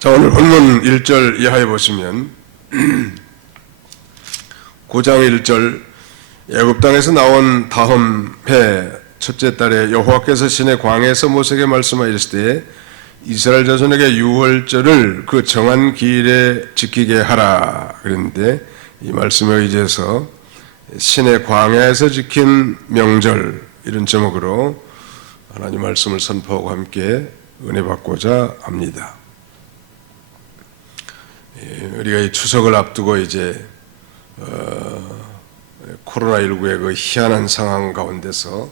자, 오늘 본문 1절 이하에 보시면 9장 1절 애굽 땅에서 나온 다음 해 첫째 달에 여호와께서 시내 광야에서 모세에게 말씀하셨을 때 이스라엘 자손에게 유월절을 그 정한 기일에 지키게 하라 그랬는데, 이 말씀에 의지해서 시내 광야에서 지킨 명절, 이런 제목으로 하나님 말씀을 선포하고 함께 은혜 받고자 합니다. 우리가 이 추석을 앞두고 이제 코로나19의 그 희한한 상황 가운데서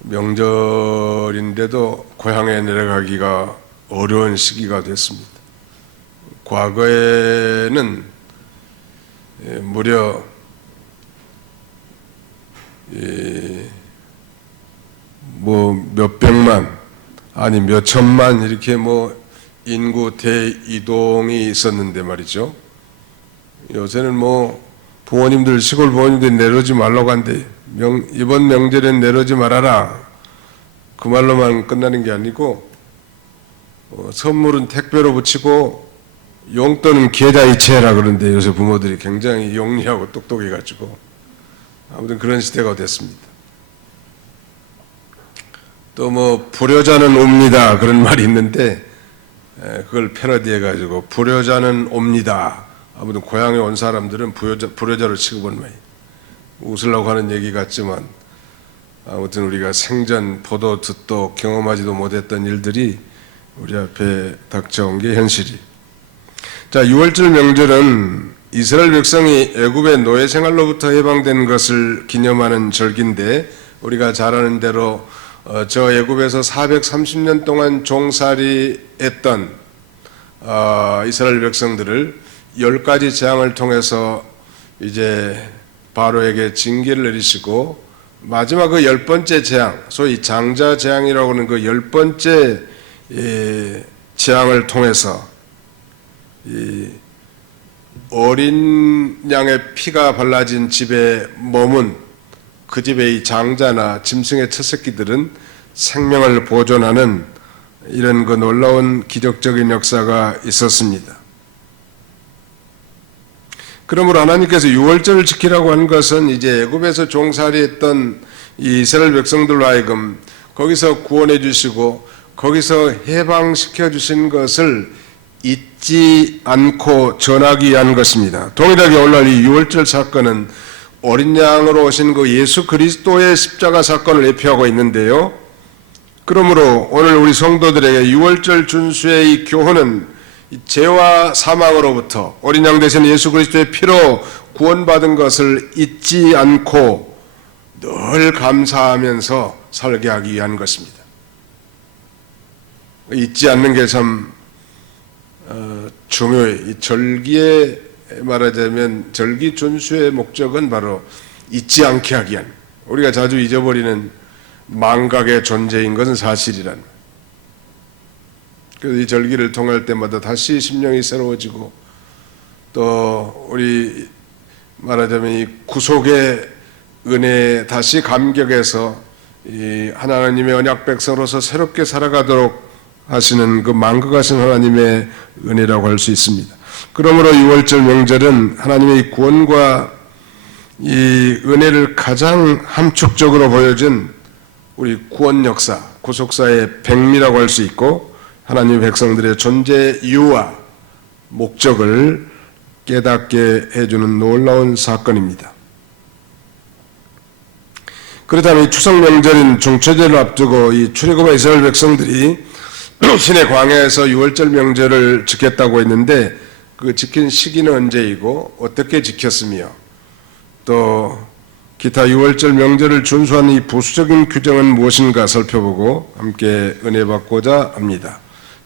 명절인데도 고향에 내려가기가 어려운 시기가 됐습니다. 과거에는 무려 뭐 몇백만 아니 몇천만 이렇게 뭐 인구 대이동이 있었는데 말이죠. 요새는 뭐 부모님들, 시골 부모님들 내려오지 말라고 하는데 이번 명절엔 내려오지 말아라, 그 말로만 끝나는 게 아니고 선물은 택배로 붙이고 용돈은 계좌 이체해라 그러는데, 요새 부모들이 굉장히 용리하고 똑똑해가지고 아무튼 그런 시대가 됐습니다. 또 뭐 불효자는 옵니다 그런 말이 있는데, 그걸 패러디해가지고 불효자는 옵니다. 아무튼 고향에 온 사람들은 불효자로 취급은 많이 웃으려고 하는 얘기 같지만, 아무튼 우리가 생전 보도 듣도 경험하지도 못했던 일들이 우리 앞에 닥쳐온 게 현실이. 자, 유월절 명절은 이스라엘 백성이 애굽의 노예 생활로부터 해방된 것을 기념하는 절기인데, 우리가 잘 아는 대로 저 애굽에서 430년 동안 종살이 했던 이스라엘 백성들을 10가지 재앙을 통해서 이제 바로에게 징계를 내리시고, 마지막 그 10번째 재앙, 소위 장자 재앙이라고 하는 그 10번째 재앙을 통해서 이 어린 양의 피가 발라진 집에 머문 그 집의 이 장자나 짐승의 첫 새끼들은 생명을 보존하는 이런 그 놀라운 기적적인 역사가 있었습니다. 그러므로 하나님께서 유월절을 지키라고 한 것은 이제 애굽에서 종살이했던 이 이스라엘 백성들로 하여금 거기서 구원해 주시고 거기서 해방시켜 주신 것을 잊지 않고 전하기 위한 것입니다. 동일하게 오늘날 이 유월절 사건은 어린 양으로 오신 그 예수 그리스도의 십자가 사건을 예표하고 있는데요. 그러므로 오늘 우리 성도들에게 유월절 준수의 이 교훈은 죄와 사망으로부터 어린 양 되신 예수 그리스도의 피로 구원받은 것을 잊지 않고 늘 감사하면서 살게 하기 위한 것입니다. 잊지 않는 게 참 중요해요. 이 절기에 말하자면 절기 준수의 목적은 바로 잊지 않게 하기 위한, 우리가 자주 잊어버리는 망각의 존재인 것은 사실이란. 그래서 이 절기를 통할 때마다 다시 심령이 새로워지고, 또 우리 말하자면 이 구속의 은혜에 다시 감격해서 이 하나님의 언약 백성으로서 새롭게 살아가도록 하시는 그 망각하신 하나님의 은혜라고 할 수 있습니다. 그러므로 유월절 명절은 하나님의 이 구원과 이 은혜를 가장 함축적으로 보여준 우리 구원 역사, 구속사의 백미라고 할 수 있고, 하나님의 백성들의 존재 이유와 목적을 깨닫게 해주는 놀라운 사건입니다. 그렇다면 이 추석 명절인 중초절을 앞두고 이 출애굽한 이스라엘 백성들이 시내 광야에서 유월절 명절을 지켰다고 했는데, 그 지킨 시기는 언제이고 어떻게 지켰으며 또 기타 유월절 명절을 준수하는 이 부수적인 규정은 무엇인가 살펴보고 함께 은혜 받고자 합니다.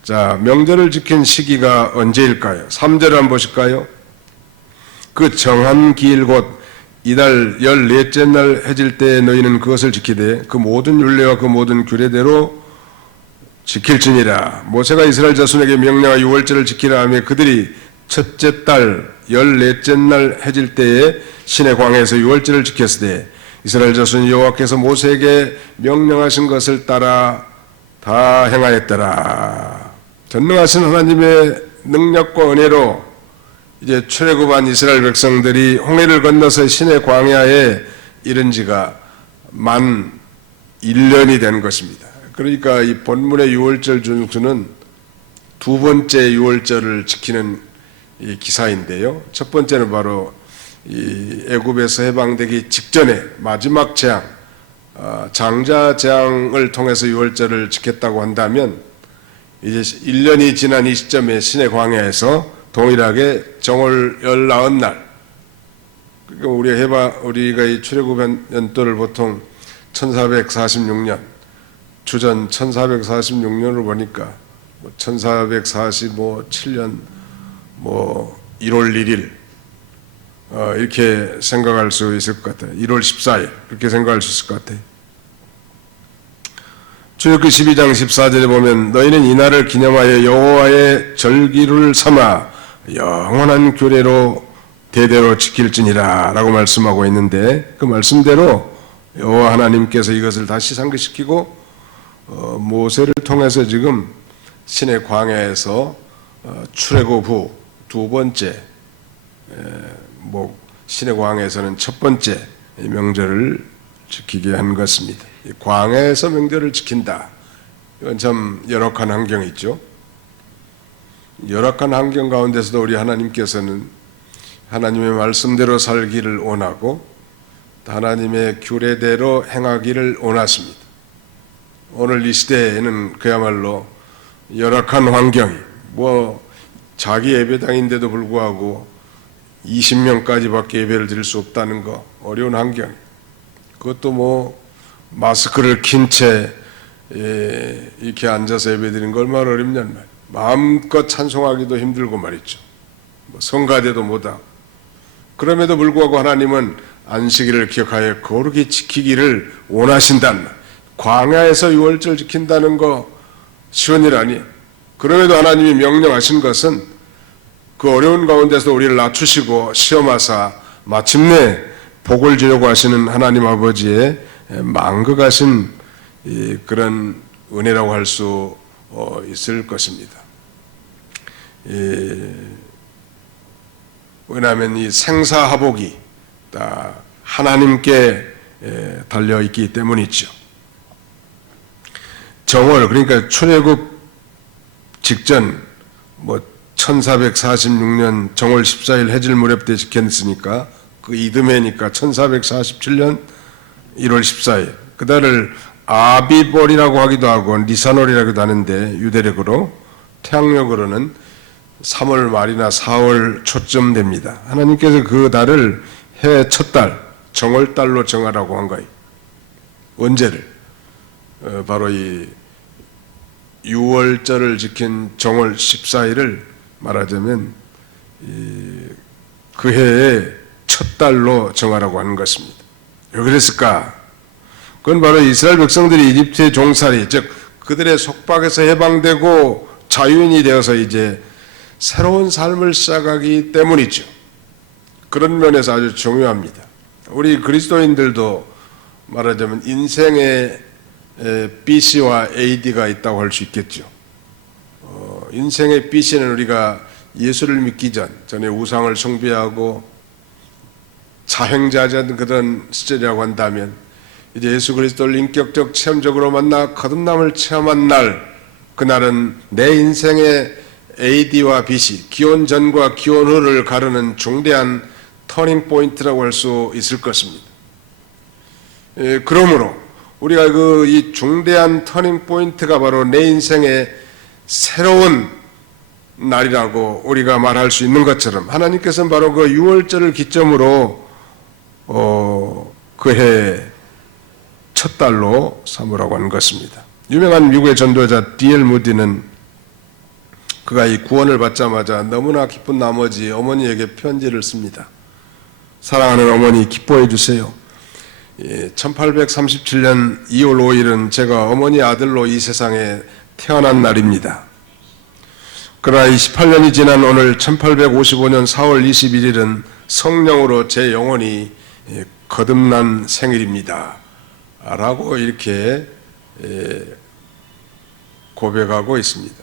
자, 명절을 지킨 시기가 언제일까요? 3절을 한번 보실까요? 그 정한 기일 곧 이달 14째 날 해질 때 너희는 그것을 지키되 그 모든 율례와 그 모든 규례대로 지킬지니라. 모세가 이스라엘 자손에게 명령하 유월절을 지키라 하며 그들이 첫째 달 14째 날 해질 때에 시내 광야에서 유월절을 지켰으되 이스라엘 자손이 여호와께서 모세에게 명령하신 것을 따라 다 행하였더라. 전능하신 하나님의 능력과 은혜로 이제 출애굽한 이스라엘 백성들이 홍해를 건너서 신의 광야에 이른 지가 만 1년이 된 것입니다. 그러니까 이 본문의 유월절 준수는 두 번째 유월절을 지키는 이 기사인데요. 첫 번째는 바로 이 애굽에서 해방되기 직전에 마지막 재앙, 장자 재앙을 통해서 유월절을 지켰다고 한다면 이제 1년이 지난 이 시점에 신의 광야에서 동일하게 정월 19날, 그러니까 우리가 이 출애굽 연도를 보통 1446년, 주전 1446년으로 보니까 1447년 1월 1일 이렇게 생각할 수 있을 것 같아요. 1월 14일 그렇게 생각할 수 있을 것 같아요. 출애굽기 12장 14절에 보면 너희는 이날을 기념하여 여호와의 절기를 삼아 영원한 규례로 대대로 지킬지니라 라고 말씀하고 있는데, 그 말씀대로 여호와 하나님께서 이것을 다시 상기시키고 모세를 통해서 지금 신의 광야에서 출애굽 후 두 번째, 신의 광야에서는 첫 번째 명절을 지키게 한 것입니다. 광야에서 명절을 지킨다. 이건 참 열악한 환경이 있죠. 열악한 환경 가운데서도 우리 하나님께서는 하나님의 말씀대로 살기를 원하고 하나님의 규례대로 행하기를 원하십니다. 오늘 이 시대에는 그야말로 열악한 환경이, 자기 예배당인데도 불구하고 20명까지밖에 예배를 드릴 수 없다는 거, 어려운 환경. 그것도 마스크를 킨 채 이렇게 앉아서 예배 드리는 거 얼마나 어렵냐는 말이에요. 마음껏 찬송하기도 힘들고 말이죠. 성가대도 못하고. 그럼에도 불구하고 하나님은 안식일을 기억하여 거룩히 지키기를 원하신다는 말. 광야에서 유월절 지킨다는 거 쉬운 일 아니에요. 그럼에도 하나님이 명령하신 것은 그 어려운 가운데서 우리를 낮추시고 시험하사 마침내 복을 주려고 하시는 하나님 아버지의 망극하신 그런 은혜라고 할 수 있을 것입니다. 왜냐하면 이 생사하복이 다 하나님께 달려있기 때문이죠. 정월, 그러니까 출애굽 직전 1446년 정월 14일 해질 무렵 때 지켰으니까 그 이듬해니까 1447년 1월 14일, 그달을 아비볼이라고 하기도 하고 니산월이라고도 하는데 유대력으로, 태양력으로는 3월 말이나 4월 초쯤 됩니다. 하나님께서 그 달을 해 첫 달 정월달로 정하라고 한 거예요. 언제를? 바로 이 6월절을 지킨 정월 14일을 말하자면 그 해의 첫 달로 정하라고 하는 것입니다. 왜 그랬을까? 그건 바로 이스라엘 백성들이 이집트의 종살이, 즉 그들의 속박에서 해방되고 자유인이 되어서 이제 새로운 삶을 시작하기 때문이죠. 그런 면에서 아주 중요합니다. 우리 그리스도인들도 말하자면 인생의 BC와 AD가 있다고 할 수 있겠죠. 인생의 BC는 우리가 예수를 믿기 전에 우상을 숭배하고 자행자전 그런 시절이라고 한다면, 이제 예수 그리스도를 인격적 체험적으로 만나 거듭남을 체험한 날, 그날은 내 인생의 AD와 BC, 기원 전과 기원 후를 가르는 중대한 터닝 포인트라고 할 수 있을 것입니다. 그러므로 우리가 이 중대한 터닝 포인트가 바로 내 인생의 새로운 날이라고 우리가 말할 수 있는 것처럼, 하나님께서는 바로 그 6월절을 기점으로 그해 첫 달로 삼으라고 하는 것입니다. 유명한 미국의 전도자 D.L. 무디는 그가 이 구원을 받자마자 너무나 기쁜 나머지 어머니에게 편지를 씁니다. 사랑하는 어머니, 기뻐해 주세요. 1837년 2월 5일은 제가 어머니 아들로 이 세상에 태어난 날입니다. 그러나 28년이 지난 오늘 1855년 4월 21일은 성령으로 제 영혼이 거듭난 생일입니다. 라고 이렇게 고백하고 있습니다.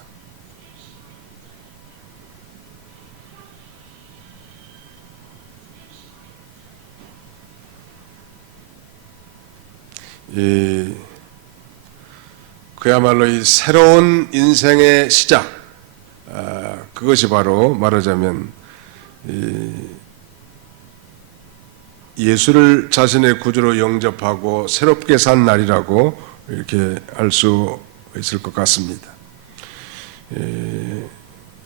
그야말로 이 새로운 인생의 시작, 그것이 바로 말하자면 예수를 자신의 구주로 영접하고 새롭게 산 날이라고 이렇게 알 수 있을 것 같습니다.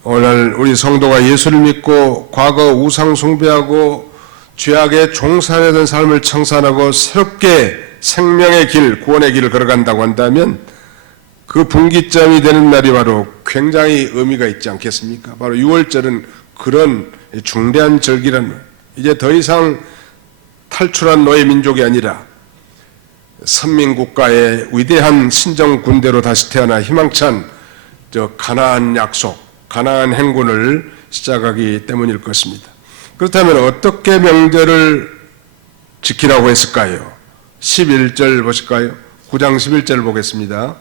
오늘날 우리 성도가 예수를 믿고 과거 우상 숭배하고 죄악에 종살이던 삶을 청산하고 새롭게 생명의 길, 구원의 길을 걸어간다고 한다면 그 분기점이 되는 날이 바로 굉장히 의미가 있지 않겠습니까? 바로 6월절은 그런 중대한 절기라는 거예요. 이제 더 이상 탈출한 노예 민족이 아니라 선민국가의 위대한 신정 군대로 다시 태어나 희망찬 가나안 약속, 가나안 행군을 시작하기 때문일 것입니다. 그렇다면 어떻게 명절을 지키라고 했을까요? 11절 보실까요? 9장 11절 보겠습니다.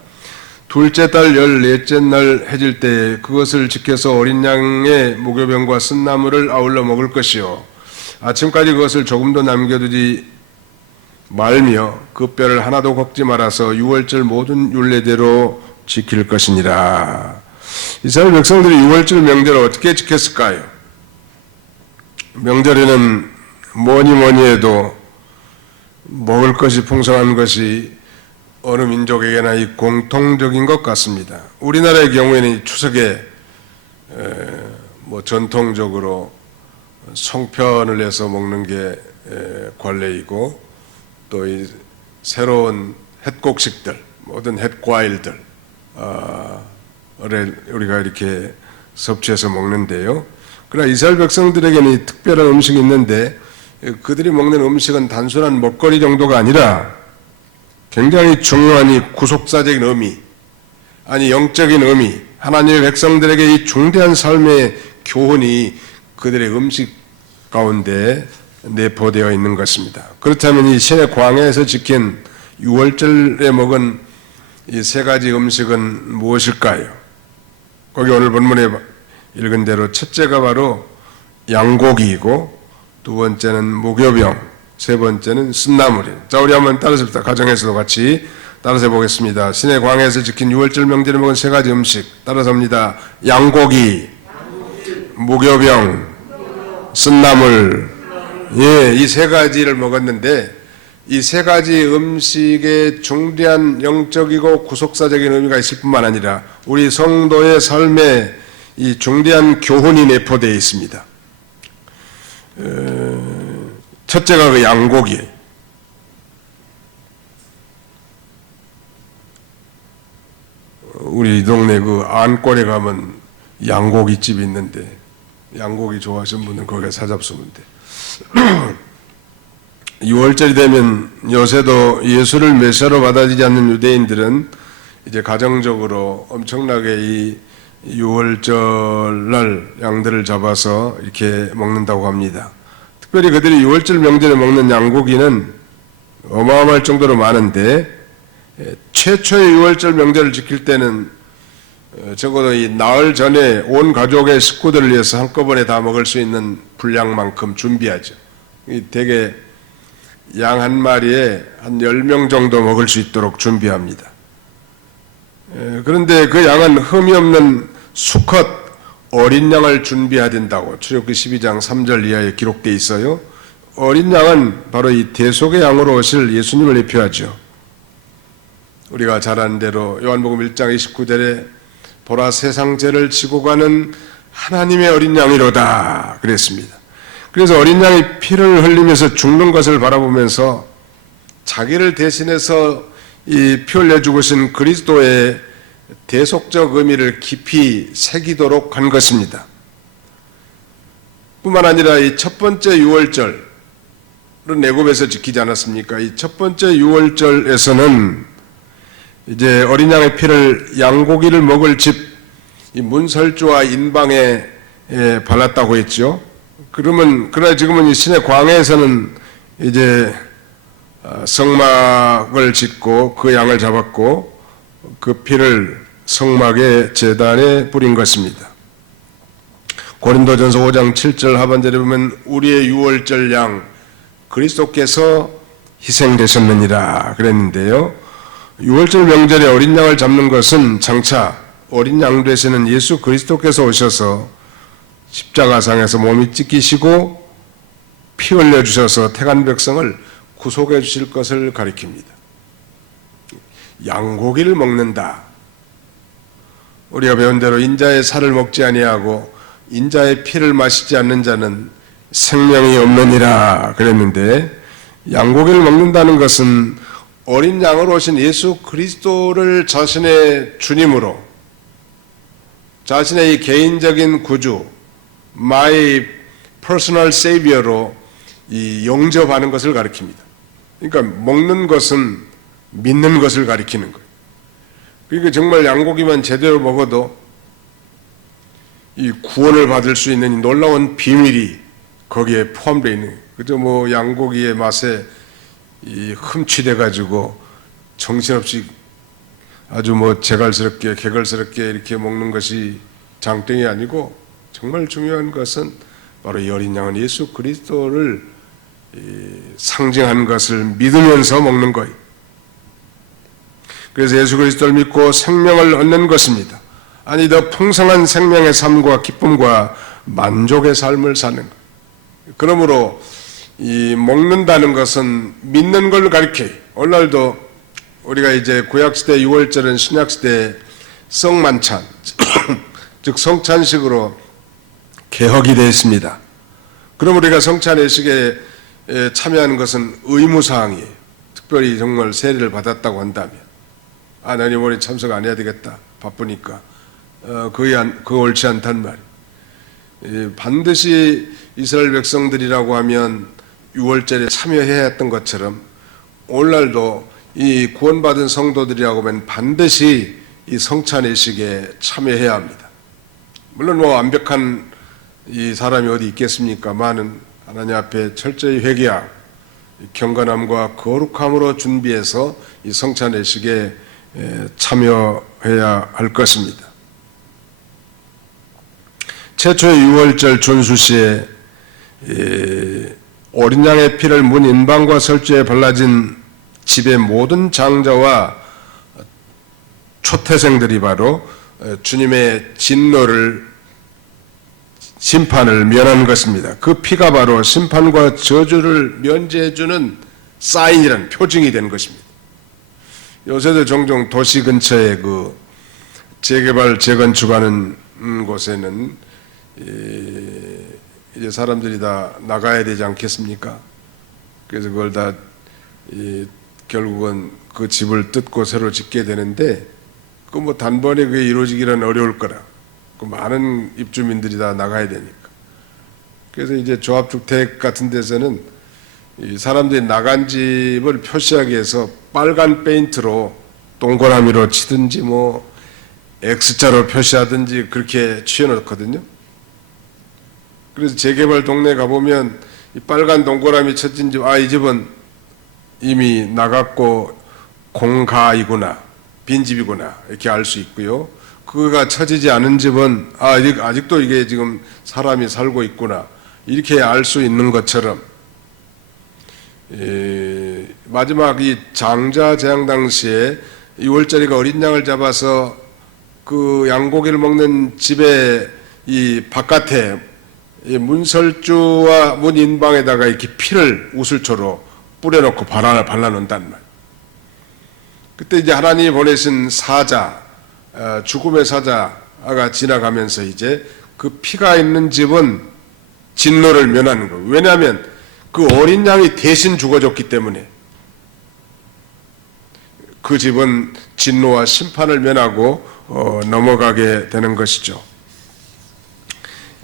둘째 달 14째 날 해질 때에 그것을 지켜서 어린 양의 무교병과 쓴나물을 아울러 먹을 것이요 아침까지 그것을 조금도 남겨두지 말며 그 뼈를 하나도 걷지 말아서 6월절 모든 율례대로 지킬 것이니라. 이스라엘 백성들이 6월절 명절을 어떻게 지켰을까요? 명절에는 뭐니 해도 먹을 것이 풍성한 것이 어느 민족에게나 이 공통적인 것 같습니다. 우리나라의 경우에는 추석에 전통적으로 송편을 내서 먹는 게 관례이고 또 이 새로운 햇곡식들, 모든 햇과일들 우리가 이렇게 섭취해서 먹는데요. 그러나 이스라엘 백성들에게는 이 특별한 음식이 있는데 그들이 먹는 음식은 단순한 먹거리 정도가 아니라 굉장히 중요한 이 구속사적인 의미, 아니 영적인 의미, 하나님의 백성들에게 이 중대한 삶의 교훈이 그들의 음식 가운데 내포되어 있는 것입니다. 그렇다면 이 시내 광야에서 지킨 6월절에 먹은 이 세 가지 음식은 무엇일까요? 거기 오늘 본문에 읽은 대로 첫째가 바로 양고기이고 두 번째는 무교병, 세 번째는 쓴나물이에요. 자, 우리 한번 따라서 봅시다. 가정에서도 같이 따라서 해보겠습니다. 시내 광야에서 지킨 6월절 명절에 먹은 세 가지 음식 따라서 합니다. 양고기, 무교병, 쓴나물. 예, 이 세 가지를 먹었는데 이 세 가지 음식에 중대한 영적이고 구속사적인 의미가 있을 뿐만 아니라 우리 성도의 삶에 이 중대한 교훈이 내포되어 있습니다. 첫째가 그 양고기. 우리 동네 그 안골에 가면 양고기집이 있는데 양고기 좋아하시는 분은 거기에 사잡수면 돼. 6월절이 되면 요새도 예수를 메시아로 받아들이지 않는 유대인들은 이제 가정적으로 엄청나게 이 6월절 날 양들을 잡아서 이렇게 먹는다고 합니다. 특별히 그들이 6월절 명절에 먹는 양고기는 어마어마할 정도로 많은데 최초의 6월절 명절을 지킬 때는 적어도 이 나흘 전에 온 가족의 식구들을 위해서 한꺼번에 다 먹을 수 있는 분량만큼 준비하죠. 대개 양 한 마리에 한 10명 정도 먹을 수 있도록 준비합니다. 그런데 그 양은 흠이 없는 수컷 어린 양을 준비해야 된다고 출애굽기 12장 3절 이하에 기록되어 있어요. 어린 양은 바로 이 대속의 양으로 오실 예수님을 대표하죠. 우리가 잘 아는 대로 요한복음 1장 29절에 보라 세상 죄를 지고 가는 하나님의 어린 양이로다 그랬습니다. 그래서 어린 양이 피를 흘리면서 죽는 것을 바라보면서 자기를 대신해서 이 피 흘려 죽으신 그리스도의 대속적 의미를 깊이 새기도록 한 것입니다. 뿐만 아니라 이 첫 번째 6월절은 애굽에서 지키지 않았습니까? 이 첫 번째 6월절에서는 이제 어린 양의 피를 양고기를 먹을 집 이 문설주와 인방에 발랐다고 했죠. 그러나 지금은 이 시내 광야에서는 이제 성막을 짓고 그 양을 잡았고 그 피를 성막의 제단에 뿌린 것입니다. 고린도전서 5장 7절 하반절에 보면 우리의 6월절 양 그리스도께서 희생되셨느니라 그랬는데요. 6월절 명절에 어린 양을 잡는 것은 장차 어린 양 되시는 예수 그리스도께서 오셔서 십자가상에서 몸이 찢기시고 피 흘려 주셔서 택한 백성을 구속해 주실 것을 가리킵니다. 양고기를 먹는다. 우리가 배운 대로 인자의 살을 먹지 아니하고 인자의 피를 마시지 않는 자는 생명이 없느니라 그랬는데, 양고기를 먹는다는 것은 어린 양으로 오신 예수 그리스도를 자신의 주님으로, 자신의 이 개인적인 구주, my personal savior로 이 영접하는 것을 가리킵니다. 그러니까 먹는 것은 믿는 것을 가리키는 거예요. 그러니까 정말 양고기만 제대로 먹어도 이 구원을 받을 수 있는 이 놀라운 비밀이 거기에 포함되어 있는 거예요. 그저 뭐 양고기의 맛에 이 흠취돼 가지고 정신없이 아주 뭐 제갈스럽게 개걸스럽게 이렇게 먹는 것이 장땡이 아니고, 정말 중요한 것은 바로 이 어린 양은 예수 그리스도를 상징하는 것을 믿으면서 먹는 거예요. 그래서 예수 그리스도를 믿고 생명을 얻는 것입니다. 아니 더 풍성한 생명의 삶과 기쁨과 만족의 삶을 사는 것. 그러므로 이 먹는다는 것은 믿는 걸 가리켜요. 오늘날도 우리가 이제 구약시대 6월절은 신약시대 성만찬 즉 성찬식으로 개혁이 되어 있습니다. 그럼 우리가 성찬예식에 참여하는 것은 의무사항이에요. 특별히 정말 세례를 받았다고 한다면, 난 이번에 참석 안 해야 되겠다, 바쁘니까, 그거 옳지 않단 말이에요. 반드시 이스라엘 백성들이라고 하면 6월절에 참여해야 했던 것처럼 오늘날도 이 구원받은 성도들이라고 하면 반드시 이 성찬예식에 참여해야 합니다. 물론 뭐 완벽한 이 사람이 어디 있겠습니까만은 하나님 앞에 철저히 회개하고 경건함과 거룩함으로 준비해서 이 성찬예식에 참여해야 할 것입니다. 최초의 6월절 준수시에 어린 양의 피를 문 인방과 설주에 발라진 집의 모든 장자와 초태생들이 바로 주님의 진노를, 심판을 면한 것입니다. 그 피가 바로 심판과 저주를 면제해주는 사인이라는 표징이 되는 것입니다. 요새도 종종 도시 근처에 그 재개발, 재건축하는 곳에는 이제 사람들이 다 나가야 되지 않겠습니까? 그래서 그걸 다 결국은 그 집을 뜯고 새로 짓게 되는데, 그 뭐 단번에 그게 이루어지기는 어려울 거라. 그 많은 입주민들이 다 나가야 되니까. 그래서 이제 조합주택 같은 데서는 이 사람들이 나간 집을 표시하기 위해서 빨간 페인트로 동그라미로 치든지 뭐 X자로 표시하든지 그렇게 취해놓거든요. 그래서 재개발 동네 가보면 이 빨간 동그라미 쳐진 집, 이 집은 이미 나갔고 공가이구나, 빈집이구나, 이렇게 알 수 있고요. 그거가 쳐지지 않은 집은 아직도 이게 지금 사람이 살고 있구나, 이렇게 알 수 있는 것처럼, 마지막 이 장자 재앙 당시에 6월절이가 어린 양을 잡아서 그 양고기를 먹는 집의 이 바깥에 이 문설주와 문 인방에다가 이렇게 피를 우슬초로 뿌려놓고 발라놓는단 말. 그때 이제 하나님이 보내신 사자, 죽음의 사자가 지나가면서 이제 그 피가 있는 집은 진노를 면하는 거예요. 왜냐하면 그 어린 양이 대신 죽어줬기 때문에 그 집은 진노와 심판을 면하고 넘어가게 되는 것이죠.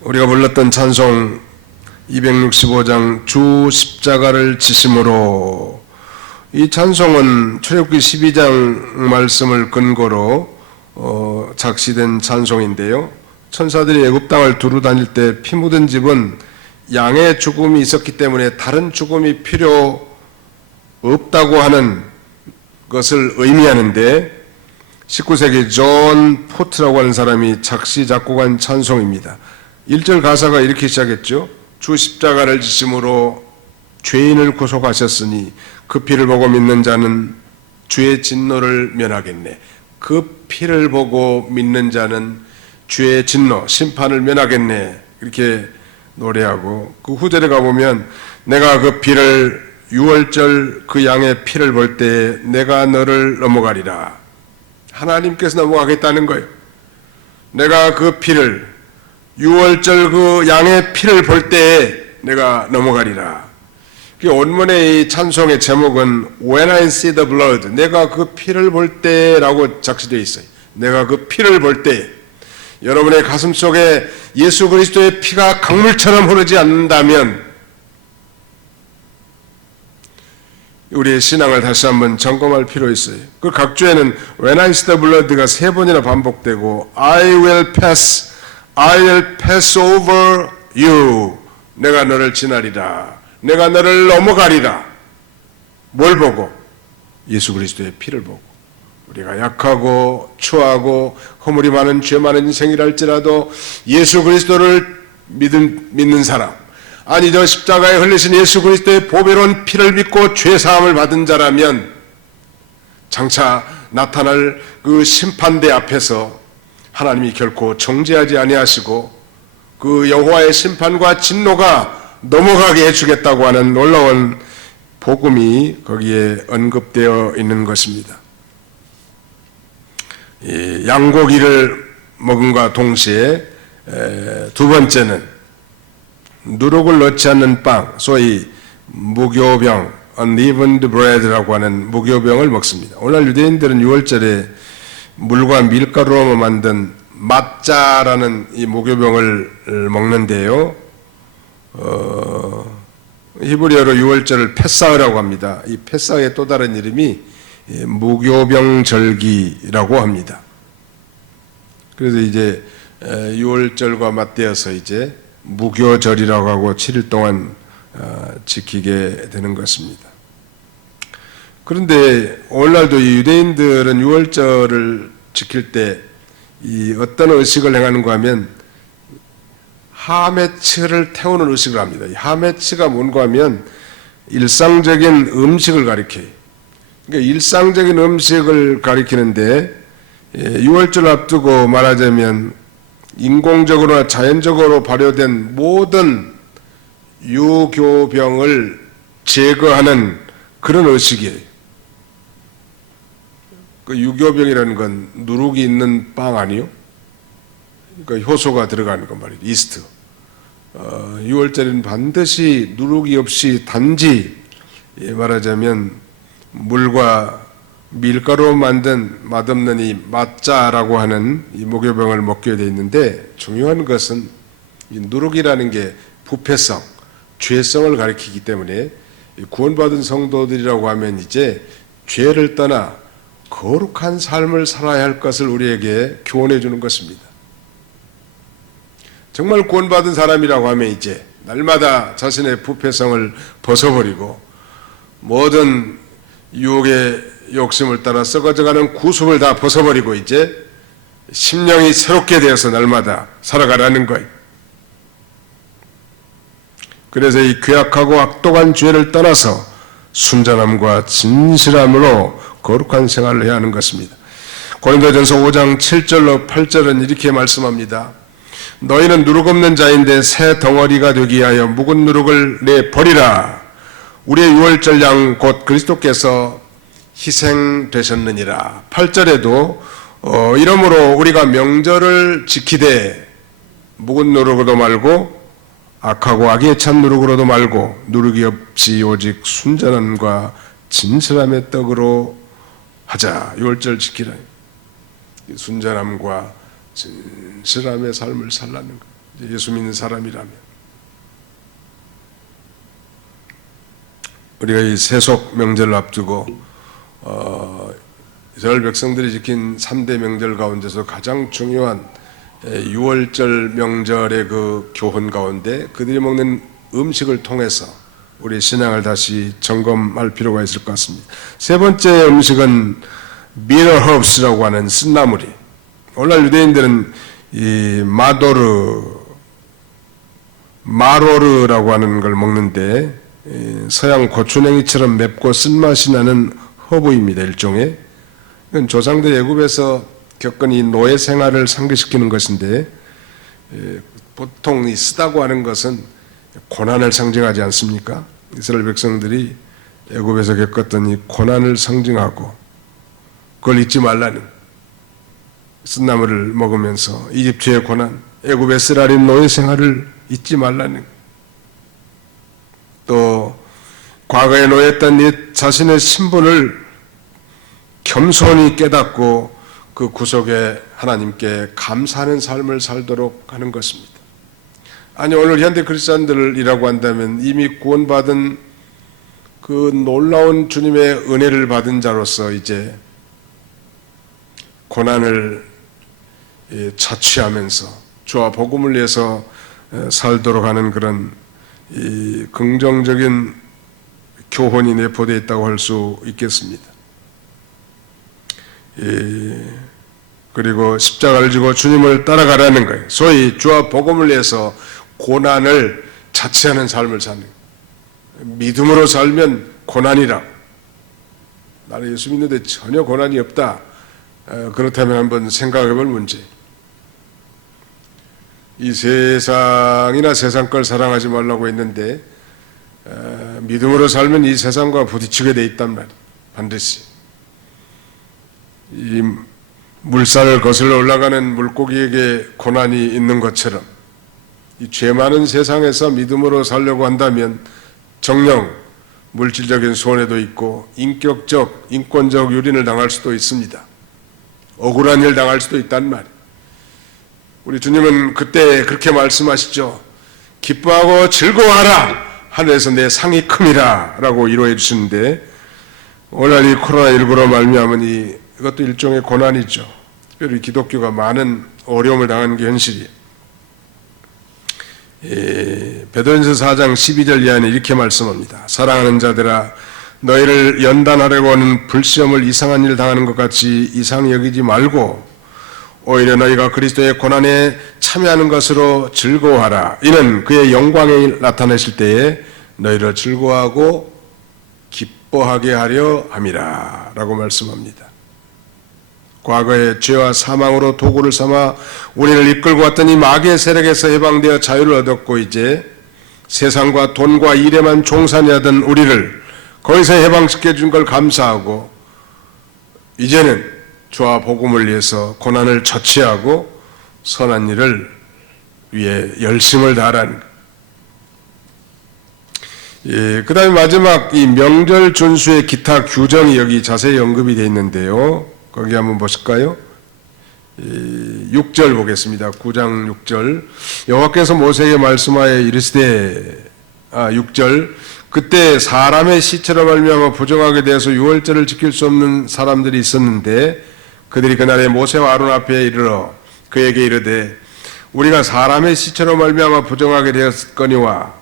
우리가 불렀던 찬송 265장 주 십자가를 지심으로, 이 찬송은 출애굽기 12장 말씀을 근거로 작시된 찬송인데요. 천사들이 애굽 땅을 두루 다닐 때 피 묻은 집은 양의 죽음이 있었기 때문에 다른 죽음이 필요 없다고 하는 것을 의미하는데, 19세기 존 포트라고 하는 사람이 작시 작곡한 찬송입니다. 1절 가사가 이렇게 시작했죠. 주 십자가를 지심으로 죄인을 구속하셨으니 그 피를 보고 믿는 자는 주의 진노를 면하겠네. 그 피를 보고 믿는 자는 주의 진노, 심판을 면하겠네. 이렇게 노래하고 그 후절에 가보면 내가 그 피를 유월절 그 양의 피를 볼 때 내가 너를 넘어가리라. 하나님께서 넘어가겠다는 거예요. 내가 그 피를 유월절 그 양의 피를 볼 때에 내가 넘어가리라. 원문의 이 찬송의 제목은 When I see the blood, 내가 그 피를 볼 때라고 작시되어 있어요. 내가 그 피를 볼 때, 여러분의 가슴 속에 예수 그리스도의 피가 강물처럼 흐르지 않는다면 우리의 신앙을 다시 한번 점검할 필요 있어요. 그 각주에는 When I see the blood가 3번이나 반복되고 I will pass over you, 내가 너를 지나리라, 내가 너를 넘어가리라. 뭘 보고? 예수 그리스도의 피를 보고. 우리가 약하고 추하고 허물이 많은 죄 많은 인생이랄지라도 예수 그리스도를 믿는 사람, 아니 저 십자가에 흘리신 예수 그리스도의 보배로운 피를 믿고 죄 사함을 받은 자라면 장차 나타날 그 심판대 앞에서 하나님이 결코 정죄하지 아니하시고 그 여호와의 심판과 진노가 넘어가게 해주겠다고 하는 놀라운 복음이 거기에 언급되어 있는 것입니다. 이 양고기를 먹음과 동시에 두 번째는 누룩을 넣지 않는 빵, 소위 무교병, unleavened bread라고 하는 무교병을 먹습니다. 오늘 유대인들은 6월절에 물과 밀가루로 만든 마짜라는 이 무교병을 먹는데요. 히브리어로 6월절을 페사흐라고 합니다. 이 페사흐의 또 다른 이름이 무교병절기라고 합니다. 그래서 이제 6월절과 맞대어서 이제 무교절이라고 하고 7일 동안 지키게 되는 것입니다. 그런데 오늘날도 이 유대인들은 6월절을 지킬 때 이 어떤 의식을 행하는가 하면 하메츠를 태우는 의식을 합니다. 이 하메츠가 뭔가 하면 일상적인 음식을 가리켜요. 그러니까 일상적인 음식을 가리키는데 6월절 앞두고 말하자면 인공적으로나 자연적으로 발효된 모든 유교병을 제거하는 그런 의식이에요. 그 유교병이라는 건 누룩이 있는 빵 아니요? 그러니까 효소가 들어가는 거 말이에요. 이스트. 6월절에는 반드시 누룩이 없이 단지 말하자면 물과 밀가루로 만든 맛없는 이 마짜라고 하는 이 무교병을 먹게 되어 있는데, 중요한 것은 이 누룩이라는 게 부패성, 죄성을 가리키기 때문에 구원받은 성도들이라고 하면 이제 죄를 떠나 거룩한 삶을 살아야 할 것을 우리에게 교훈해 주는 것입니다. 정말 구원받은 사람이라고 하면 이제 날마다 자신의 부패성을 벗어버리고 모든 유혹의 욕심을 따라 썩어져가는 구습을 다 벗어버리고 이제 심령이 새롭게 되어서 날마다 살아가라는 거예요. 그래서 이 괴악하고 악독한 죄를 떠나서 순전함과 진실함으로 거룩한 생활을 해야 하는 것입니다. 고린도전서 5장 7절로 8절은 이렇게 말씀합니다. 너희는 누룩 없는 자인데 새 덩어리가 되기 위하여 묵은 누룩을 내버리라. 우리의 유월절 양 곧 그리스도께서 희생되셨느니라. 8절에도 이러므로 우리가 명절을 지키되 묵은 누룩으로도 말고 악하고 악에 찬 누룩으로도 말고 누룩이 없이 오직 순전함과 진실함의 떡으로 하자. 유월절 지키라. 순전함과 진실함의 삶을 살라는 거예요. 예수 믿는 사람이라면. 우리가 이 세속 명절을 앞두고 이스라엘 백성들이 지킨 3대 명절 가운데서 가장 중요한 6월절 명절의 그 교훈 가운데 그들이 먹는 음식을 통해서 우리 신앙을 다시 점검할 필요가 있을 것 같습니다. 세 번째 음식은 bitter herbs라고 하는 쓴나물이. 오늘날 유대인들은 이 마로르라고 하는 걸 먹는데 서양 고추냉이처럼 맵고 쓴맛이 나는 허브입니다. 일종의. 이건 조상들 애굽에서 겪은 이 노예 생활을 상기시키는 것인데, 보통 이 쓰다고 하는 것은 고난을 상징하지 않습니까? 이스라엘 백성들이 애굽에서 겪었던 이 고난을 상징하고 그걸 잊지 말라는, 쓴나물을 먹으면서 이집트의 고난, 애굽의 쓰라린 노예 생활을 잊지 말라는, 또 과거에 노예했던 네 자신의 신분을 겸손히 깨닫고 그 구속에 하나님께 감사하는 삶을 살도록 하는 것입니다. 아니, 오늘 현대 크리스찬들이라고 한다면 이미 구원받은 그 놀라운 주님의 은혜를 받은 자로서 이제 고난을 자취하면서 주와 복음을 위해서 살도록 하는 그런 이 긍정적인 교훈이 내포되어 있다고 할 수 있겠습니다. 그리고 십자가를 지고 주님을 따라가라는 거예요. 소위 주와 복음을 위해서 고난을 자취하는 삶을 사는 거예요. 믿음으로 살면 고난이라고. 나는 예수 믿는데 전혀 고난이 없다. 그렇다면 한번 생각해 볼 문제. 이 세상이나 세상 걸 사랑하지 말라고 했는데 믿음으로 살면 이 세상과 부딪히게 돼 있단 말이에요. 반드시. 이 물살을 거슬러 올라가는 물고기에게 고난이 있는 것처럼 이 죄 많은 세상에서 믿음으로 살려고 한다면 정령 물질적인 손해도 있고 인격적, 인권적 유린을 당할 수도 있습니다. 억울한 일 당할 수도 있단 말이에요. 우리 주님은 그때 그렇게 말씀하시죠. 기뻐하고 즐거워하라. 하늘에서 내 상이 큼이라 라고 위로해 주시는데, 오늘 이 코로나19로 말미암은 이것도 일종의 고난이죠. 특별히 기독교가 많은 어려움을 당하는 게 현실이에요. 베드로전서 4장 12절 이하에는 이렇게 말씀합니다. 사랑하는 자들아, 너희를 연단하려고 하는 불시험을 이상한 일 당하는 것 같이 이상히 여기지 말고 오히려 너희가 그리스도의 고난에 참여하는 것으로 즐거워하라. 이는 그의 영광에 나타내실 때에 너희를 즐거워하고 기뻐하게 하려 함이라 라고 말씀합니다. 과거의 죄와 사망으로 도구를 삼아 우리를 이끌고 왔던 이 마귀의 세력에서 해방되어 자유를 얻었고, 이제 세상과 돈과 일에만 종사하니 하던 우리를 거기서 해방시켜 준 걸 감사하고, 이제는 주와 복음을 위해서 고난을 자취하고 선한 일을 위해 열심을 다하라는 것. 그 다음에 마지막 이 명절 준수의 기타 규정이 여기 자세히 언급이 되어 있는데요. 거기 한번 보실까요? 6절 보겠습니다. 9장 6절. 여호와께서 모세에게 말씀하여 이르시되, 6절. 그때 사람의 시체로 말미암아 부정하게 되어서 유월절을 지킬 수 없는 사람들이 있었는데 그들이 그날에 모세와 아론 앞에 이르러 그에게 이르되, 우리가 사람의 시체로 말미암아 부정하게 되었거니와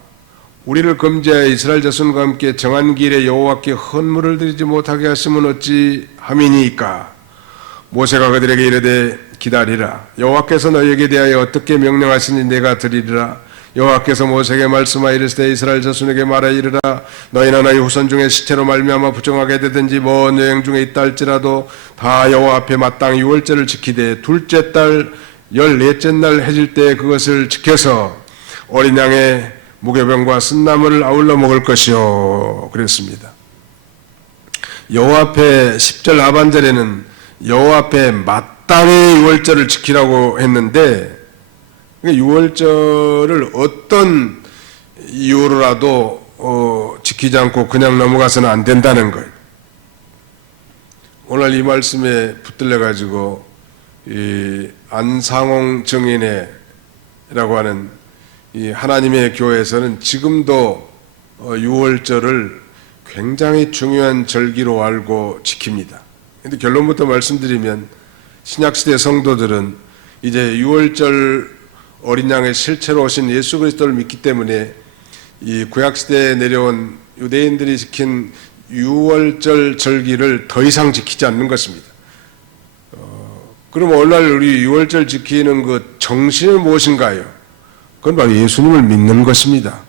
우리를 금지하여 이스라엘 자손과 함께 정한 길에 여호와께 헌물을 드리지 못하게 하시면 어찌 함이니이까. 모세가 그들에게 이르되, 기다리라. 여호와께서 너희에게 대하여 어떻게 명령하시니 내가 드리리라. 여호와께서 모세에게 말씀하여 이르시되, 이스라엘 자손에게 말하여 이르라. 너희나 너희 후손 중에 시체로 말미암아 부정하게 되든지 먼 여행 중에 있다 할지라도 다 여호와 앞에 마땅히 유월절을 지키되 둘째 달 14째 날 해질 때 그것을 지켜서 어린 양의 무교병과 쓴나물을 아울러 먹을 것이요. 그랬습니다. 여호와 앞에 10절 하반절에는 여호와 앞에 마땅히 유월절을 지키라고 했는데, 유월절을 어떤 이유로라도 지키지 않고 그냥 넘어가서는 안 된다는 거예요. 오늘 이 말씀에 붙들려 가지고 이 안상홍 정인회라고 하는 이 하나님의 교회에서는 지금도 유월절을 굉장히 중요한 절기로 알고 지킵니다. 근데 결론부터 말씀드리면 신약시대 성도들은 이제 유월절 어린 양의 실체로 오신 예수 그리스도를 믿기 때문에 이 구약시대에 내려온 유대인들이 지킨 유월절 절기를 더 이상 지키지 않는 것입니다. 그럼 오늘날 우리 유월절 지키는 그 정신은 무엇인가요? 그건 바로 예수님을 믿는 것입니다.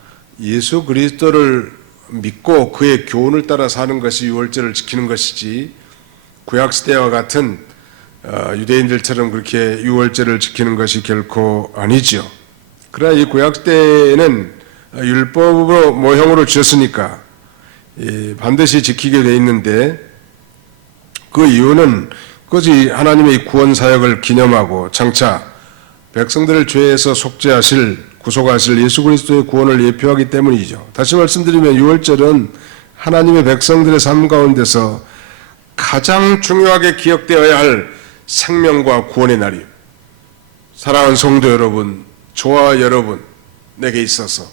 예수 그리스도를 믿고 그의 교훈을 따라 사는 것이 유월절을 지키는 것이지, 구약시대와 같은 유대인들처럼 그렇게 유월절을 지키는 것이 결코 아니지요. 그러나 이 구약시대에는 율법으로 모형으로 지었으니까 반드시 지키게 돼 있는데, 그 이유는 그것이 하나님의 구원 사역을 기념하고 장차 백성들을 죄에서 속죄하실, 구속하실 예수 그리스도의 구원을 예표하기 때문이죠. 다시 말씀드리면 유월절은 하나님의 백성들의 삶 가운데서 가장 중요하게 기억되어야 할 생명과 구원의 날이에요. 사랑하는 성도 여러분, 저와 여러분에게 있어서,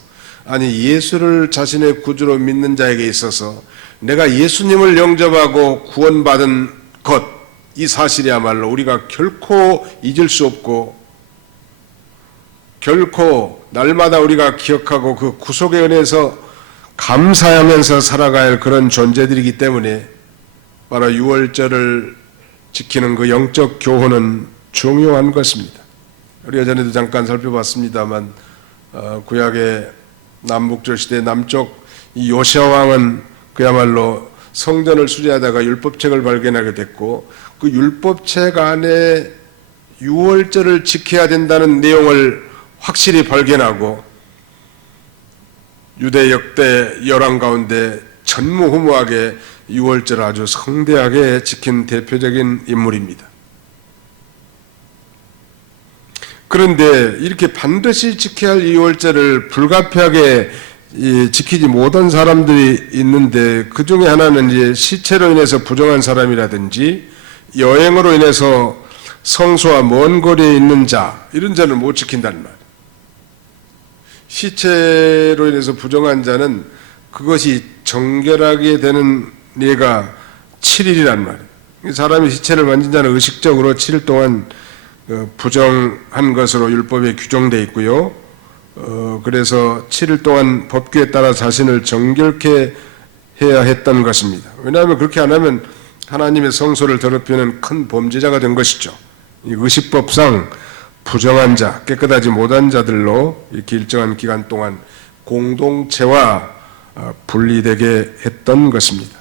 아니 예수를 자신의 구주로 믿는 자에게 있어서 내가 예수님을 영접하고 구원받은 것, 이 사실이야말로 우리가 결코 잊을 수 없고 결코 날마다 우리가 기억하고 그 구속의 은혜에서 감사하면서 살아가야 할 그런 존재들이기 때문에 바로 유월절을 지키는 그 영적 교훈은 중요한 것입니다. 우리가 전에도 잠깐 살펴봤습니다만 구약의 남북조 시대 남쪽 이 요시아 왕은 그야말로 성전을 수리하다가 율법책을 발견하게 됐고, 그 율법책 안에 유월절을 지켜야 된다는 내용을 확실히 발견하고 유대 역대 열왕 가운데 전무후무하게 유월절을 아주 성대하게 지킨 대표적인 인물입니다. 그런데 이렇게 반드시 지켜야 할 유월절을 불가피하게 지키지 못한 사람들이 있는데, 그 중에 하나는 이제 시체로 인해서 부정한 사람이라든지 여행으로 인해서 성소와 먼 거리에 있는 자, 이런 자는 못 지킨다는 말이에요. 시체로 인해서 부정한 자는 그것이 정결하게 되는 예가 7일이란 말이에요. 사람이 시체를 만진 자는 의식적으로 7일 동안 부정한 것으로 율법에 규정되어 있고요. 그래서 7일 동안 법규에 따라 자신을 정결케 해야 했던 것입니다. 왜냐하면 그렇게 안 하면 하나님의 성소를 더럽히는 큰 범죄자가 된 것이죠. 이 의식법상 부정한 자, 깨끗하지 못한 자들로 이렇게 일정한 기간 동안 공동체와 분리되게 했던 것입니다.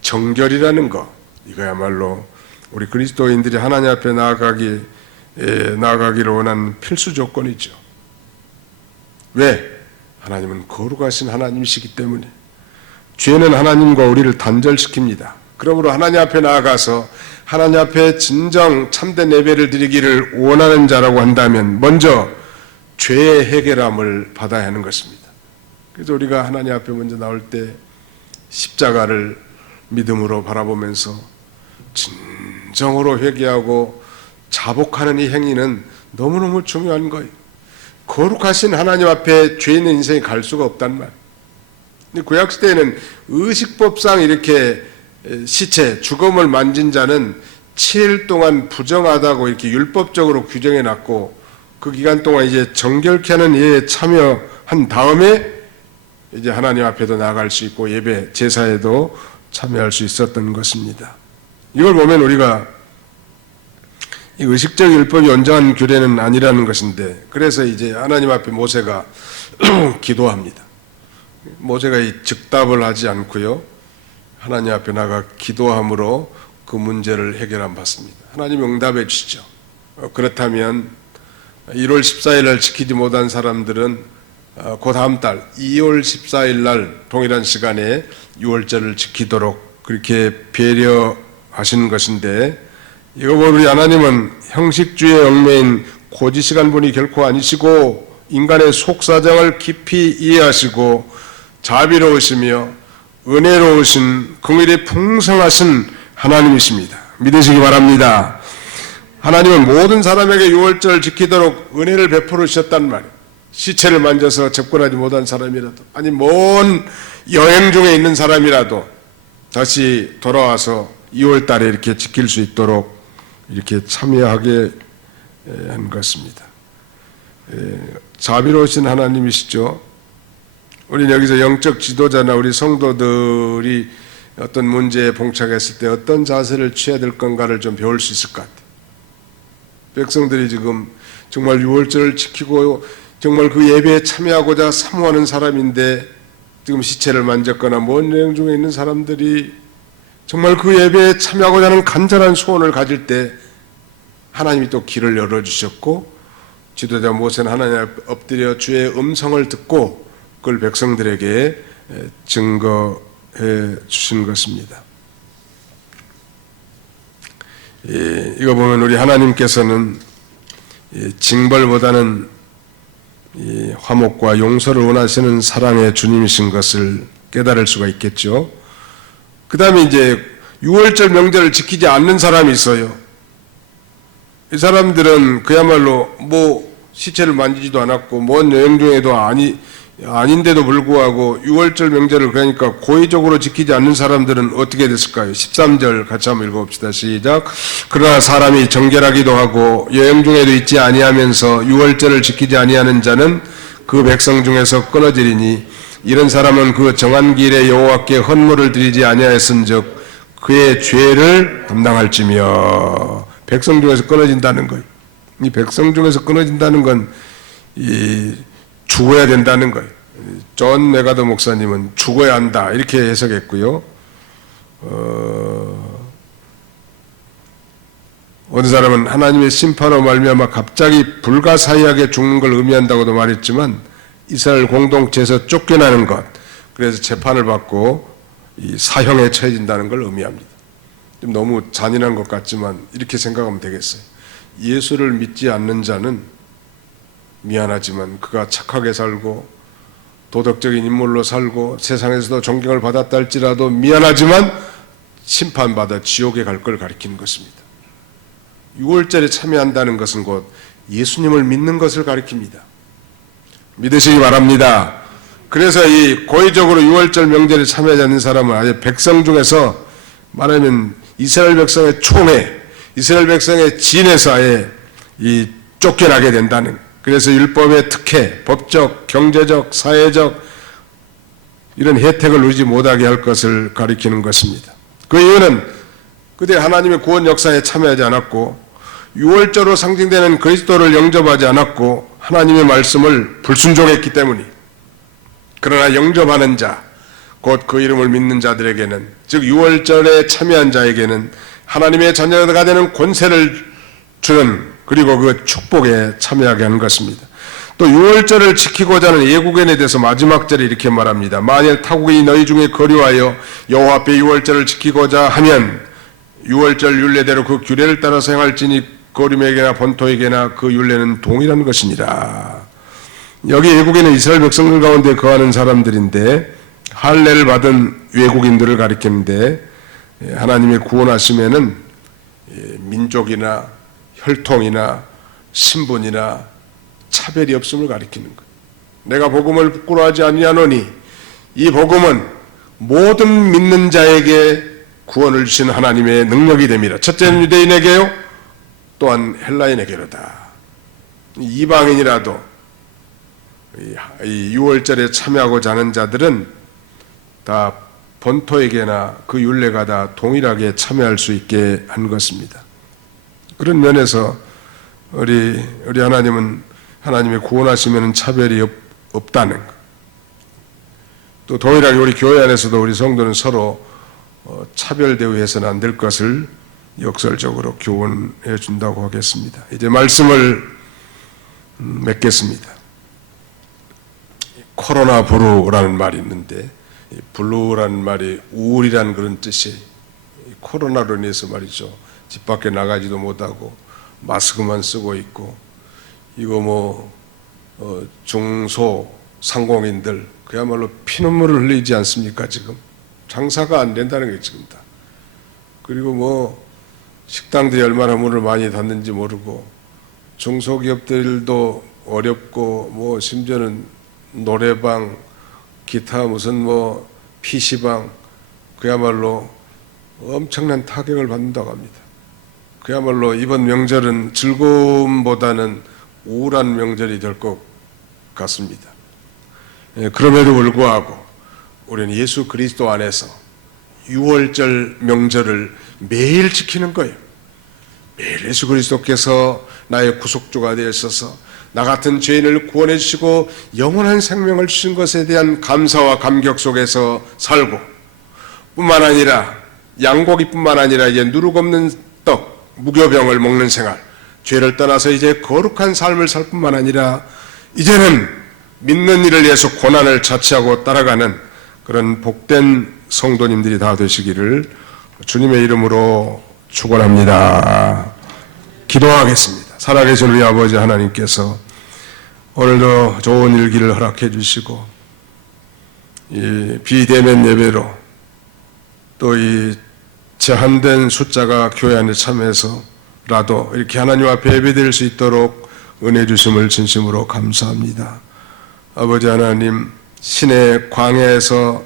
정결이라는 것, 이거야말로 우리 그리스도인들이 하나님 앞에 나아가기를 원하는 필수 조건이죠. 왜? 하나님은 거룩하신 하나님이시기 때문에. 죄는 하나님과 우리를 단절시킵니다. 그러므로 하나님 앞에 나아가서 하나님 앞에 진정 참된 예배를 드리기를 원하는 자라고 한다면 먼저 죄의 해결함을 받아야 하는 것입니다. 그래서 우리가 하나님 앞에 먼저 나올 때 십자가를 믿음으로 바라보면서 진정으로 회개하고 자복하는 이 행위는 너무너무 중요한 거예요. 거룩하신 하나님 앞에 죄 있는 인생이 갈 수가 없단 말이에요. 구약시대에는 의식법상 이렇게 시체, 죽음을 만진 자는 7일 동안 부정하다고 이렇게 율법적으로 규정해 놨고, 그 기간 동안 이제 정결케 하는 예에 참여한 다음에 이제 하나님 앞에도 나아갈 수 있고 예배, 제사에도 참여할 수 있었던 것입니다. 이걸 보면 우리가 이 의식적 율법이 온전한 규례는 아니라는 것인데, 그래서 이제 하나님 앞에 모세가 기도합니다. 모세가 이 즉답을 하지 않고요, 하나님 앞에 나가 기도함으로 그 문제를 해결함 받습니다. 하나님 응답해 주시죠. 그렇다면 1월 14일 날 지키지 못한 사람들은 그 다음 달 2월 14일 날 동일한 시간에 유월절을 지키도록 그렇게 배려하시는 것인데, 이거 보면 우리 하나님은 형식주의에 얽매인 고지식한 분이 결코 아니시고 인간의 속사정을 깊이 이해하시고 자비로우시며 은혜로우신 긍휼이 풍성하신 하나님이십니다. 믿으시기 바랍니다. 하나님은 모든 사람에게 유월절을 지키도록 은혜를 베풀어 주셨단 말이에요. 시체를 만져서 접근하지 못한 사람이라도, 아니 먼 여행 중에 있는 사람이라도 다시 돌아와서 2월 달에 이렇게 지킬 수 있도록 이렇게 참여하게 한 것입니다. 자비로우신 하나님이시죠. 우리는 여기서 영적 지도자나 우리 성도들이 어떤 문제에 봉착했을 때 어떤 자세를 취해야 될 건가를 좀 배울 수 있을 것 같아요. 백성들이 지금 정말 유월절을 지키고 정말 그 예배에 참여하고자 사모하는 사람인데 지금 시체를 만졌거나 먼 여행 중에 있는 사람들이 정말 그 예배에 참여하고자 하는 간절한 소원을 가질 때 하나님이 또 길을 열어주셨고, 지도자 모세는 하나님 앞에 엎드려 주의 음성을 듣고 그걸 백성들에게 증거해 주신 것입니다. 이거 보면 우리 하나님께서는 징벌보다는 화목과 용서를 원하시는 사랑의 주님이신 것을 깨달을 수가 있겠죠. 그 다음에 이제 6월절 명절을 지키지 않는 사람이 있어요. 이 사람들은 그야말로 뭐 시체를 만지지도 않았고 먼 여행 중에도 아닌데도 불구하고 6월절 명절을 그러니까 고의적으로 지키지 않는 사람들은 어떻게 됐을까요? 13절 같이 한번 읽어봅시다. 시작. 그러나 사람이 정결하기도 하고 여행 중에도 있지 아니하면서 6월절을 지키지 아니하는 자는 그 백성 중에서 끊어지리니 이런 사람은 그 정한 길에 여호와께 헌물을 드리지 아니하였은즉 그의 죄를 담당할지며. 백성 중에서 끊어진다는 거예요. 이 백성 중에서 끊어진다는 건 죽어야 된다는 거예요. 존 메가더 목사님은 죽어야 한다 이렇게 해석했고요. 어느 사람은 하나님의 심판으로 말미암아 갑자기 불가사의하게 죽는 걸 의미한다고도 말했지만 이스라엘 공동체에서 쫓겨나는 것, 그래서 재판을 받고 이 사형에 처해진다는 걸 의미합니다. 좀 너무 잔인한 것 같지만 이렇게 생각하면 되겠어요. 예수를 믿지 않는 자는 미안하지만 그가 착하게 살고 도덕적인 인물로 살고 세상에서도 존경을 받았다 할지라도 미안하지만 심판받아 지옥에 갈 걸 가리키는 것입니다. 6월절에 참여한다는 것은 곧 예수님을 믿는 것을 가리킵니다. 믿으시기 바랍니다. 그래서 이 고의적으로 6월절 명절에 참여하지 않는 사람은 아예 백성 중에서 말하면 이스라엘 백성의 총회, 이스라엘 백성의 진에서 아예 쫓겨나게 된다는. 그래서 율법의 특혜, 법적, 경제적, 사회적 이런 혜택을 누리지 못하게 할 것을 가리키는 것입니다. 그 이유는 그때 하나님의 구원 역사에 참여하지 않았고 6월절로 상징되는 그리스도를 영접하지 않았고 하나님의 말씀을 불순종했기 때문이. 그러나 영접하는 자, 곧 그 이름을 믿는 자들에게는, 즉 6월절에 참여한 자에게는 하나님의 자녀가 되는 권세를 주는, 그리고 그 축복에 참여하게 하는 것입니다. 또 6월절을 지키고자 하는 예국인에 대해서 마지막 절에 이렇게 말합니다. 만일 타국이 너희 중에 거류하여 여호와 앞에 6월절을 지키고자 하면 6월절 율례대로 그 규례를 따라서 행할지니 거류에게나 본토에게나 그 율례는 동일한 것이니라. 여기 예국인은 이스라엘 백성들 가운데 거하는 사람들인데 할례를 받은 외국인들을 가리키는데 하나님의 구원하심에는 민족이나 혈통이나 신분이나 차별이 없음을 가리키는 거예요. 내가 복음을 부끄러워하지 아니하노니 이 복음은 모든 믿는 자에게 구원을 주신 하나님의 능력이 됨이라. 첫째는 유대인에게요, 또한 헬라인에게로다. 이방인이라도 이 6월절에 참여하고자 하는 자들은 다 본토에게나 그 율례가 다 동일하게 참여할 수 있게 한 것입니다. 그런 면에서 우리 하나님은 하나님의 구원하시면 차별이 없다는 것. 또 동일하게 우리 교회 안에서도 우리 성도는 서로 차별 대우해서는 안 될 것을 역설적으로 교훈해 준다고 하겠습니다. 이제 말씀을 맺겠습니다. 코로나 블루라는 말이 있는데 블루라는 말이 우울이라는 그런 뜻이, 코로나로 인해서 말이죠. 집 밖에 나가지도 못하고 마스크만 쓰고 있고, 이거 중소 상공인들 그야말로 피눈물을 흘리지 않습니까? 지금 장사가 안 된다는 게 지금 다. 그리고 식당들이 얼마나 문을 많이 닫는지 모르고, 중소기업들도 어렵고 심지어는 노래방, 기타 무슨 PC방 그야말로 엄청난 타격을 받는다고 합니다. 그야말로 이번 명절은 즐거움보다는 우울한 명절이 될 것 같습니다. 그럼에도 불구하고 우리는 예수 그리스도 안에서 6월절 명절을 매일 지키는 거예요. 매일 예수 그리스도께서 나의 구속주가 되어서 나 같은 죄인을 구원해 주시고 영원한 생명을 주신 것에 대한 감사와 감격 속에서 살고, 뿐만 아니라 양고기뿐만 아니라 이제 누룩 없는 떡, 무교병을 먹는 생활, 죄를 떠나서 이제 거룩한 삶을 살 뿐만 아니라 이제는 믿는 이를 위해서 고난을 자취하고 따라가는 그런 복된 성도님들이 다 되시기를 주님의 이름으로 축원합니다. 기도하겠습니다. 살아계신 우리 아버지 하나님께서 오늘도 좋은 일기를 허락해 주시고, 이 비대면 예배로 또 이 제한된 숫자가 교회 안에 참여해서라도 이렇게 하나님 앞에 예배드릴 수 있도록 은혜 주심을 진심으로 감사합니다. 아버지 하나님, 신의 광야에서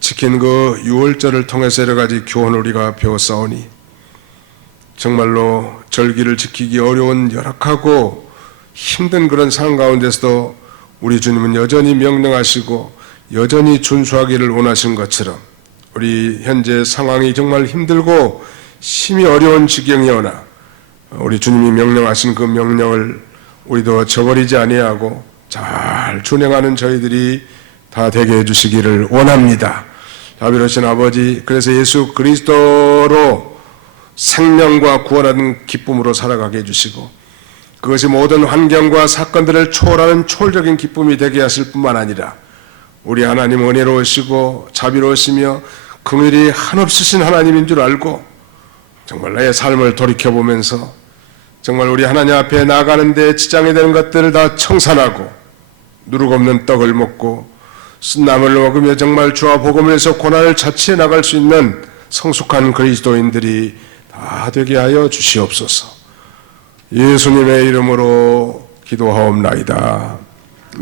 지킨 그 유월절을 통해서 여러 가지 교훈을 우리가 배웠사오니 정말로 절기를 지키기 어려운 열악하고 힘든 그런 상황 가운데서도 우리 주님은 여전히 명령하시고 여전히 준수하기를 원하신 것처럼 우리 현재 상황이 정말 힘들고 심히 어려운 지경이오나 우리 주님이 명령하신 그 명령을 우리도 저버리지 아니하고 잘 준행하는 저희들이 다 되게 해주시기를 원합니다. 자비로우신 아버지, 그래서 예수 그리스도로 생명과 구원하는 기쁨으로 살아가게 해주시고, 그것이 모든 환경과 사건들을 초월하는 초월적인 기쁨이 되게 하실 뿐만 아니라 우리 하나님 은혜로우시고 자비로우시며 긍휼이 한없으신 하나님인 줄 알고 정말 나의 삶을 돌이켜보면서 정말 우리 하나님 앞에 나가는데 지장이 되는 것들을 다 청산하고 누룩 없는 떡을 먹고 쓴나물을 먹으며 정말 주와 복음을 해서 고난을 자취해 나갈 수 있는 성숙한 그리스도인들이 다 되게 하여 주시옵소서. 예수님의 이름으로 기도하옵나이다.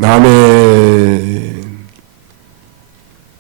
아멘.